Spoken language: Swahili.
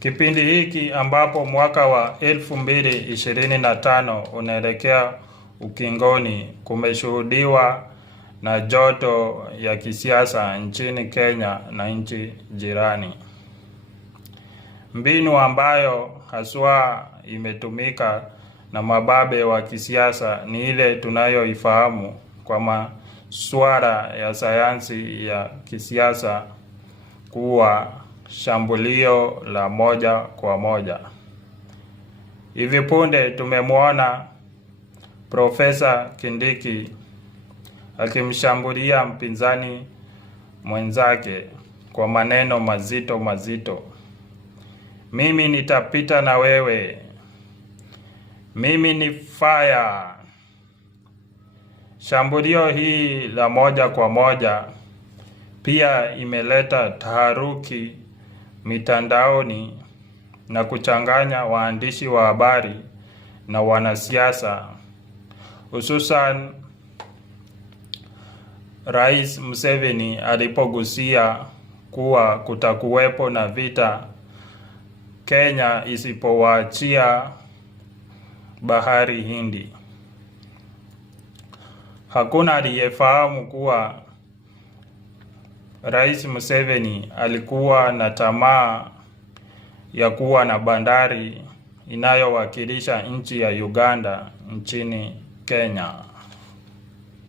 Kipindi hiki ambapo mwaka wa 2025 unaelekea ukingoni, kumeshuhudiwa na joto ya kisiasa nchini Kenya na nchi jirani. Mbinu ambayo haswa imetumika na mababe wa kisiasa ni ile tunayoifahamu kwa masuala ya sayansi ya kisiasa kuwa shambulio la moja kwa moja. Hivi punde tumemwona Profesa Kindiki akimshambulia mpinzani mwenzake kwa maneno mazito mazito. Mimi nitapita na wewe. Mimi ni fire. Shambulio hii la moja kwa moja pia imeleta taharuki mitandaoni na kuchanganya waandishi wa habari na wanasiasa, hususan Rais Museveni alipogusia kuwa kutakuwepo na vita Kenya isipowaachia Bahari Hindi. Hakuna aliyefahamu kuwa Rais Museveni alikuwa na tamaa ya kuwa na bandari inayowakilisha nchi ya Uganda nchini Kenya.